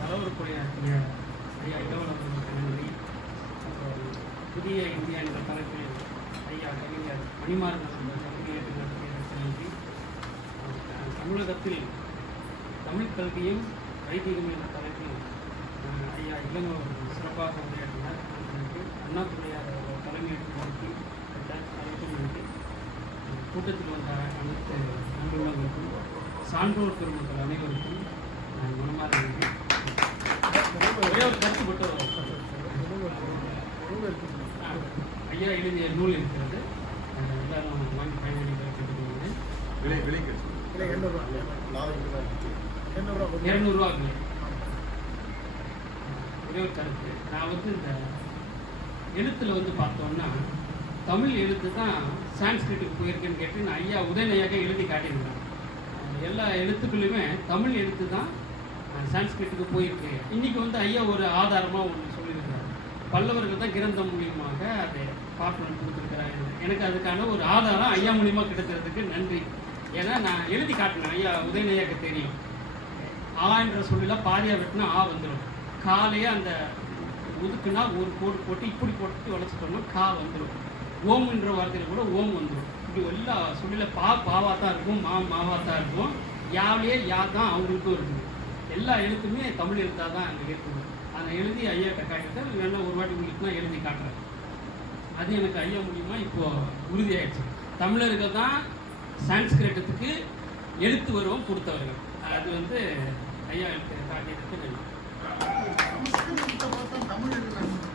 வரவிருக்கூடிய ஐயா இளவரசர்களுக்கு நன்றி. அப்புறம் புதிய இந்தியா என்ற தலைப்பில் ஐயா கவிஞர் மணிமாறன் கவிதையேற்று நடத்தியதற்கு நன்றி. தமிழகத்தில் தமிழ் கல்வியும் வைதிகம் என்ற தலைப்பில் ஐயா இளங்கோவர்கள் சிறப்பாக உரையாற்றினார். நன்றி. அண்ணாதுரையார் தலைமையேற்று நடத்தி தலைப்பு நன்றி. கூட்டத்தில் வந்த அனைத்து நண்பர்களுக்கும் சான்றோர் பெருமக்கள் அனைவருக்கும் மனமாற நன்றி. ஒரே ஒரு கருத்து மட்டும் ஐயா எழுதிய நூல் இருக்கிறது, எல்லாரும் வாங்கி பயனளிக்க கேட்டுக்கொள்கிறேன். விலை 200 ஒரே ஒரு கருத்து. நான் இந்த எழுத்துல பார்த்தோம்னா தமிழ் எழுத்து தான் சான்ஸ்கிரிட்டுக்கு போயிருக்கேன்னு கேட்டு நான் ஐயா உதயநிதியாக எழுதி காட்டியிருந்தேன். எல்லா எழுத்துக்களுமே தமிழ் எழுத்து தான் சான்ஸ்கிரிட்டுக்கு போயிருக்கு. இன்றைக்கி ஐயா ஒரு ஆதாரமாக ஒன்று சொல்லியிருக்கிறார். பல்லவர்கள் தான் கிரந்தம் மூலியமாக அதை பார்ப்பனன் கொடுத்துருக்கிறாங்க. எனக்கு அதுக்கான ஒரு ஆதாரம் ஐயா மூலியமாக கிடைக்கிறதுக்கு நன்றி. ஏன்னா நான் எழுதி காட்டினேன். ஐயா உதயநிதியாக தெரியும், ஆ என்ற சொல்லில் பாதியாக வெட்டினா ஆ வந்துடும். காலையே அந்த ஒதுக்குனா ஒரு கோடு போட்டு இப்படி போட்டு வளைச்சிட்டோம்னா கா வந்துடும். ஓம் என்ற வார்த்தையில் கூட ஓம் வந்துடும். இப்படி எல்லா சொல்லில் பாவா தான் இருக்கும், மாவா தான் இருக்கும், யாவிலேயே யா தான் அவங்களுக்கும் இருக்குது. எல்லா எழுத்துமே தமிழ் எழுத்தாக தான் அங்கே இருக்குது. அதை எழுதி ஐயாட்ட காட்டிட்டு வேணா ஒரு வாட்டி உங்களுக்கு தான் எழுதி காட்டுறேன். அது எனக்கு ஐயா மூலியமாக இப்போது உறுதியாயிடுச்சு. தமிழர்கள் தான் சான்ஸ்கிரிட்டத்துக்கு எழுத்து வரும் கொடுத்தவர்கள். அது ஐயா எழுத்து காட்டியதுக்கு தமிழ்